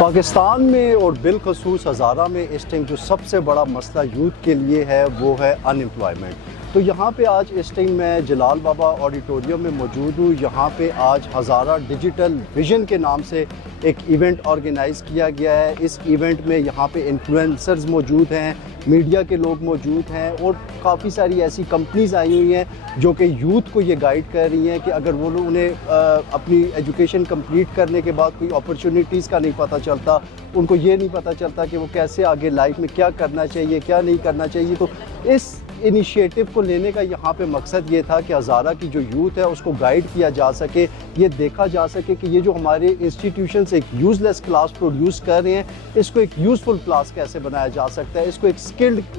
پاکستان میں اور بالخصوص ہزارہ میں اس ٹائم جو سب سے بڑا مسئلہ یوتھ کے لیے ہے وہ ہے ان امپلائمنٹ۔ تو یہاں پہ آج اس ٹائم میں جلال بابا آڈیٹوریم میں موجود ہوں۔ یہاں پہ آج ہزارہ ڈیجیٹل ویژن کے نام سے ایک ایونٹ آرگنائز کیا گیا ہے۔ اس ایونٹ میں یہاں پہ انفلوئنسرز موجود ہیں، میڈیا کے لوگ موجود ہیں اور کافی ساری ایسی کمپنیز آئی ہوئی ہیں جو کہ یوتھ کو یہ گائیڈ کر رہی ہیں کہ اگر وہ لوگ انہیں اپنی ایجوکیشن کمپلیٹ کرنے کے بعد کوئی اپرچونیٹیز کا نہیں پتہ چلتا، ان کو یہ نہیں پتہ چلتا کہ وہ کیسے آگے لائف میں کیا کرنا چاہیے کیا نہیں کرنا چاہیے، تو اس انیشیٹو کو لینے کا یہاں پہ مقصد یہ تھا کہ ہزارہ کی جو یوتھ ہے اس کو گائیڈ کیا جا سکے، یہ دیکھا جا سکے کہ یہ جو ہمارے انسٹیٹیوشنز ایک یوز لیس کلاس پروڈیوس کر رہے ہیں، اس کو ایک یوزفل کلاس کیسے بنایا جا سکتا ہے، اس کو ایک سکلڈ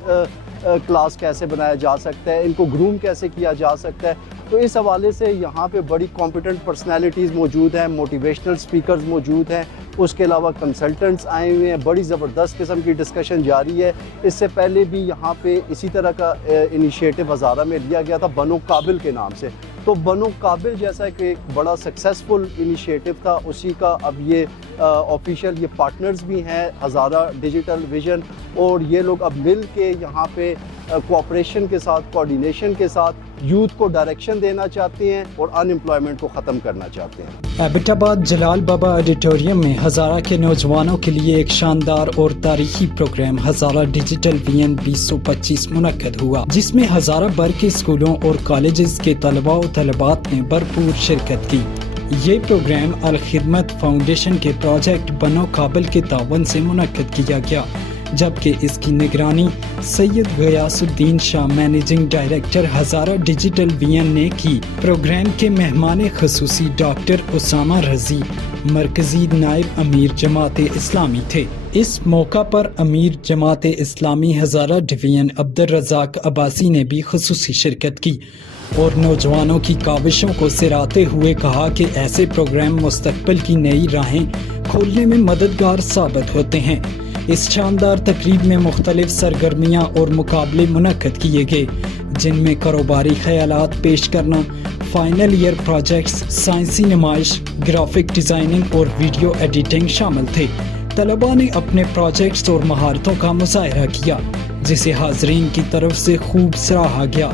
کلاس کیسے بنایا جا سکتا ہے، ان کو گروم کیسے کیا جا سکتا ہے۔ تو اس حوالے سے یہاں پہ بڑی کمپیٹنٹ پرسنالٹیز موجود ہیں، موٹیویشنل سپیکرز موجود ہیں، اس کے علاوہ کنسلٹنٹس آئے ہوئے ہیں، بڑی زبردست قسم کی ڈسکشن جاری ہے۔ اس سے پہلے بھی یہاں پہ اسی طرح کا انیشیٹو ہزارہ میں لیا گیا تھا بنو قابل کے نام سے، تو بنو قابل جیسا کہ ایک بڑا سکسیسفل انیشیٹو تھا، اسی کا اب یہ آفیشیل یہ پارٹنرز بھی ہیں ہزارہ ڈیجیٹل ویژن، اور یہ لوگ اب مل کے یہاں پہ کوآپریشن کے ساتھ کوآرڈینیشن کے ساتھ یوتھ کو ڈائریکشن دینا چاہتے ہیں اور ان امپلائمنٹ کو ختم کرنا چاہتے ہیں۔ ایبٹ آباد جلال بابا آڈیٹوریم میں ہزارہ کے نوجوانوں کے لیے ایک شاندار اور تاریخی پروگرام ہزارہ ڈیجیٹل وین 2025 منعقد ہوا، جس میں ہزارہ بھر کے اسکولوں اور کالجز کے طلباء و طالبات نے بھرپور شرکت کی۔ یہ پروگرام الخدمت فاؤنڈیشن کے پروجیکٹ بنو قابل کے تعاون سے منعقد کیا گیا، جبکہ اس کی نگرانی سید غیاث الدین شاہ مینیجنگ ڈائریکٹر ہزارہ ڈیجیٹل وی این نے کی۔ پروگرام کے مہمان خصوصی ڈاکٹر اسامہ رضی مرکزی نائب امیر جماعت اسلامی تھے۔ اس موقع پر امیر جماعت اسلامی ہزارہ ڈویژن عبدالرزاق عباسی نے بھی خصوصی شرکت کی اور نوجوانوں کی کاوشوں کو سراہتے ہوئے کہا کہ ایسے پروگرام مستقبل کی نئی راہیں کھولنے میں مددگار ثابت ہوتے ہیں۔ اس شاندار تقریب میں مختلف سرگرمیاں اور مقابلے منعقد کیے گئے، جن میں کاروباری خیالات پیش کرنا، فائنل ایئر پروجیکٹس، سائنسی نمائش، گرافک ڈیزائننگ اور ویڈیو ایڈیٹنگ شامل تھے۔ طلباء نے اپنے پروجیکٹس اور مہارتوں کا مظاہرہ کیا، جسے حاضرین کی طرف سے خوب سراہا گیا۔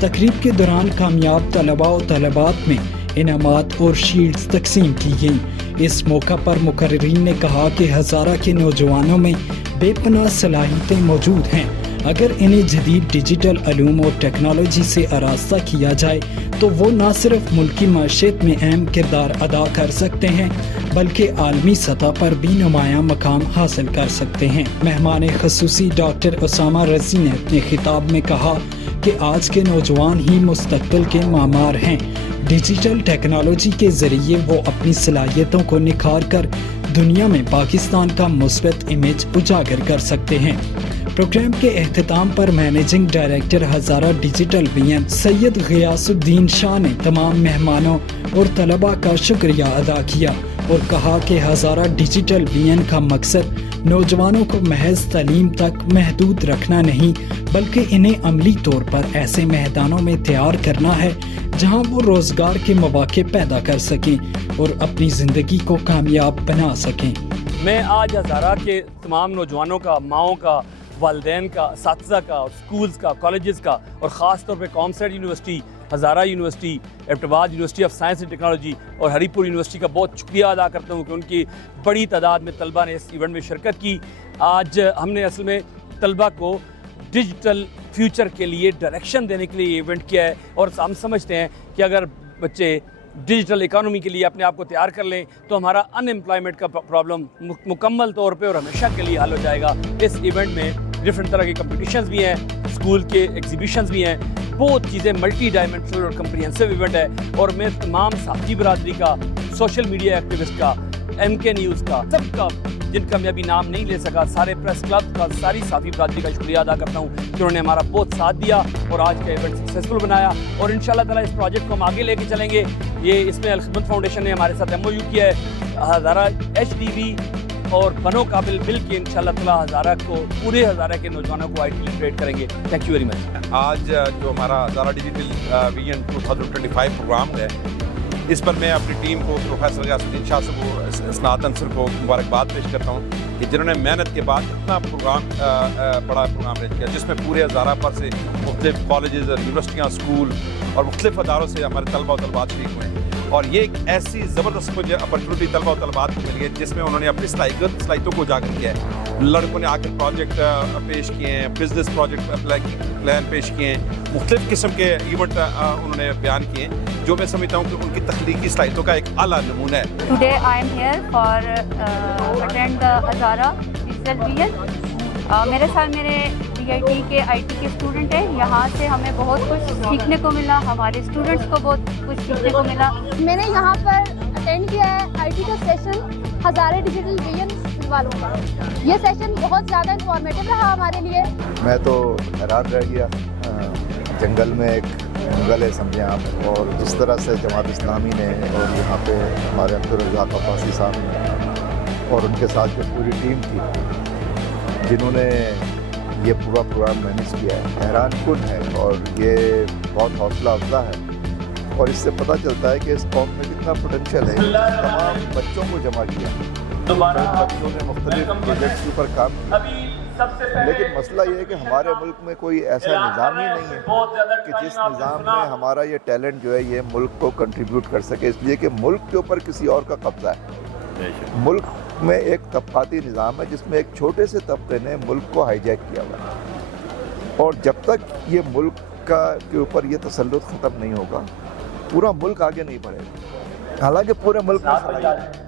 تقریب کے دوران کامیاب طلباء و طالبات میں انعامات اور شیلڈز تقسیم کی گئیں۔ اس موقع پر مقررین نے کہا کہ ہزارہ کے نوجوانوں میں بے پناہ صلاحیتیں موجود ہیں۔ اگر انہیں جدید ڈیجیٹل علوم اور ٹیکنالوجی سے آراستہ کیا جائے تو وہ نہ صرف ملکی معیشت میں اہم کردار ادا کر سکتے ہیں بلکہ عالمی سطح پر بھی نمایاں مقام حاصل کر سکتے ہیں۔ مہمان خصوصی ڈاکٹر اسامہ رضی نے اپنے خطاب میں کہا کہ آج کے نوجوان ہی مستقبل کے معمار ہیں۔ ڈیجیٹل ٹیکنالوجی کے ذریعے وہ اپنی صلاحیتوں کو نکھار کر دنیا میں پاکستان کا مثبت امیج اجاگر کر سکتے ہیں۔ پروگرام کے اختتام پر مینیجنگ ڈائریکٹر ہزارہ ڈیجیٹل وین سید غیاث الدین شاہ نے تمام مہمانوں اور طلباء کا شکریہ ادا کیا اور کہا کہ ہزارہ ڈیجیٹل وین کا مقصد نوجوانوں کو محض تعلیم تک محدود رکھنا نہیں بلکہ انہیں عملی طور پر ایسے میدانوں میں تیار کرنا ہے جہاں وہ روزگار کے مواقع پیدا کر سکیں اور اپنی زندگی کو کامیاب بنا سکیں۔ میں آج ہزارہ کے تمام نوجوانوں کا، ماؤں کا، والدین کا، اساتذہ کا، سکولز کا، کالجز کا اور خاص طور پہ COMSATS university, Hazara university, Abbott آباد university of science and technology اور ہری پور یونیورسٹی کا بہت شکریہ ادا کرتا ہوں کہ ان کی بڑی تعداد میں طلبہ نے اس ایونٹ میں شرکت کی۔ آج ہم نے اصل میں طلبہ کو ڈیجیٹل فیوچر کے لیے ڈائریکشن دینے کے لیے یہ ایونٹ کیا ہے، اور ہم سمجھتے ہیں کہ اگر بچے ڈیجیٹل اکانومی کے لیے اپنے آپ کو تیار کر لیں تو ہمارا ان امپلائمنٹ کا پرابلم مکمل طور پہ اور ہمیشہ کے لیے حل ہو جائے گا۔ اس ایونٹ میں ڈفرینٹ طرح کے کمپٹیشنز بھی ہیں، اسکول کے ایگزیبیشنز بھی ہیں، بہت چیزیں ملٹی ڈائمینشنل اور کمپریہنسو ایونٹ ہے، اور میں تمام صحافی برادری کا، سوشل میڈیا ایکٹیوسٹ کا، ایم کے نیوز کا، سب کا، جن کا میں ابھی نام نہیں لے سکا، سارے پریس کلب کا، ساری صحافی برادری کا شکریہ ادا کرتا ہوں کہ انہوں نے ہمارا بہت ساتھ دیا اور آج کا ایونٹ سکسیزفل بنایا، اور انشاءاللہ تعالیٰ اس پروجیکٹ کو ہم آگے لے کے چلیں گے۔ یہ اس میں الخدمت فاؤنڈیشن نے ہمارے ساتھ ایم او یو کیا ہے، ہزارہ ایچ ڈی وی اور بنو قابل مل کے انشاءاللہ تعالیٰ ہزارہ کو، پورے ہزارہ کے نوجوانوں کو آئی ٹی لٹریٹ کریں گے۔ Thank you very much. آج جو ہمارا ہزارہ ڈیجیٹل ویژن 2025 پروگرام ہے اس پر میں اپنی ٹیم کو پروفیسر غیاث الدین شاہ صاحب کو اسناد انصر کو مبارکباد پیش کرتا ہوں کہ جنہوں نے محنت کے بعد اتنا بڑا پروگرام ارینج کیا، جس میں پورے ہزارہ پر سے مختلف کالجز اور یونیورسٹیاں، اسکول اور مختلف اداروں سے ہمارے طلبہ و طالبات شریک ہوئے ہیں، اور یہ ایک ایسی زبردست مجھے اپرچونیٹی طلبہ و طالبات کو ملی ہے جس میں انہوں نے اپنی صلاحیتوں کو اجاگر کیا ہے۔ لڑکوں نے آ کر پروجیکٹ پیش کیے ہیں، بزنس پروجیکٹ پلان پیش کیے ہیں، مختلف قسم کے ایونٹ انہوں نے بیان کیے ہیں، جو میں سمجھتا ہوں کہ ان کی تخلیقی صلاحیتوں کا ایک اعلیٰ نمونہ ہے۔ Today I am here for attend the Hazara Digital Vision۔ میرے ساتھ میرے DIT کے IT کے اسٹوڈنٹ ہیں، یہاں سے ہمیں بہت کچھ سیکھنے کو ملا، ہمارے اسٹوڈنٹس کو بہت کچھ سیکھنے کو ملا۔ میں نے یہاں پر اٹینڈ کیا ہے IT کا سیشن ہزارہ ڈیجیٹل ویژن والوں کا۔ یہ سیشن بہت زیادہ انفارمیٹیو رہا ہمارے لیے۔ میں تو حیران رہ گیا، جنگل میں ایک جنگل ہے سمجھیں آپ، اور جس طرح سے جماعت اسلامی نے اور یہاں پہ ہمارے عبدالرزاق عباسی صاحب نے اور ان کے ساتھ جو پوری ٹیم تھی جنہوں نے یہ پورا پروگرام مینیج کیا ہے، حیران کن ہے، اور یہ بہت حوصلہ افزا ہے، اور اس سے پتہ چلتا ہے کہ اس قوم میں کتنا پوٹینشیل ہے۔ تمام بچوں کو جمع کیا، بچوں نے مختلف پروجیکٹس کے اوپر کام کیا، لیکن مسئلہ یہ ہے کہ ہمارے ملک میں کوئی ایسا نظام ہی نہیں ہے کہ جس نظام میں ہمارا یہ ٹیلنٹ جو ہے یہ ملک کو کنٹریبیوٹ کر سکے، اس لیے کہ ملک کے اوپر کسی اور کا قبضہ ہے۔ ملک میں ایک طبقاتی نظام ہے جس میں ایک چھوٹے سے طبقے نے ملک کو ہائی جیک کیا ہوا ہے، اور جب تک یہ ملک کے اوپر یہ تسلط ختم نہیں ہوگا پورا ملک آگے نہیں بڑھے گا۔ حالانکہ پورے ملک میں صلاحیت ہے،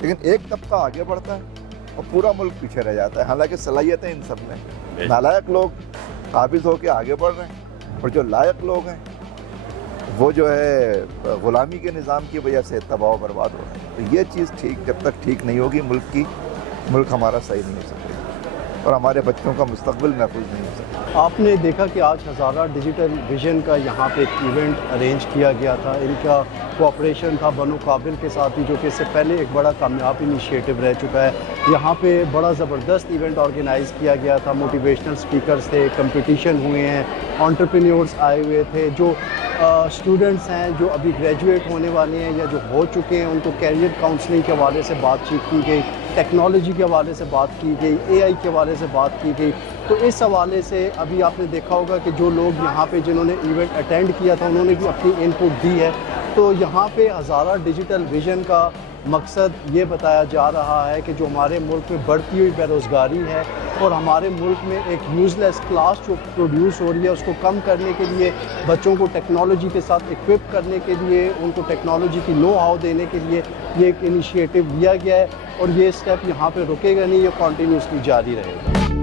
لیکن ایک طبقہ آگے بڑھتا ہے اور پورا ملک پیچھے رہ جاتا ہے، حالانکہ صلاحیتیں ان سب میں۔ نالائق لوگ قابض ہو کے آگے بڑھ رہے ہیں، اور جو لائق لوگ ہیں وہ جو ہے غلامی کے نظام کی وجہ سے تباہ و برباد ہو رہے ہیں۔ تو یہ چیز جب تک ٹھیک نہیں ہوگی ملک ہمارا صحیح نہیں ہو سکے، اور ہمارے بچوں کا مستقبل محفوظ نہیں ہو سکتا۔ آپ نے دیکھا کہ آج ہزارہ ڈیجیٹل ویژن کا یہاں پہ ایک ایونٹ ارینج کیا گیا تھا، ان کا کوآپریشن تھا بنو قابل کے ساتھ ہی، جو کہ اس سے پہلے ایک بڑا کامیاب انیشیٹو رہ چکا ہے۔ یہاں پہ بڑا زبردست ایونٹ آرگنائز کیا گیا تھا، موٹیویشنل سپیکرز تھے، کمپٹیشن ہوئے ہیں، انٹرپرینیورز آئے ہوئے تھے، جو اسٹوڈنٹس ہیں جو ابھی گریجویٹ ہونے والے ہیں یا جو ہو چکے ہیں، ان کو کیریئر کاؤنسلنگ کے حوالے سے بات چیت کی گئی، ٹیکنالوجی کے حوالے سے بات کی گئی، AI کے حوالے سے بات کی گئی۔ تو اس حوالے سے ابھی آپ نے دیکھا ہوگا کہ جو لوگ یہاں پہ جنہوں نے ایونٹ اٹینڈ کیا تھا انہوں نے بھی اپنی ان پٹ دی ہے۔ تو یہاں پہ ہزارہ ڈیجیٹل ویژن کا مقصد یہ بتایا جا رہا ہے کہ جو ہمارے ملک میں بڑھتی ہوئی بے روزگاری ہے اور ہمارے ملک میں ایک یوز لیس کلاس جو پروڈیوس ہو رہی ہے، اس کو کم کرنے کے لیے، بچوں کو ٹیکنالوجی کے ساتھ ایکوپ کرنے کے لیے، ان کو ٹیکنالوجی کی نو ہاؤ دینے کے لیے یہ ایک انیشیٹو لیا گیا ہے، اور یہ اسٹیپ یہاں پہ رکے گا نہیں، یہ کنٹینیوسلی جاری رہے گا۔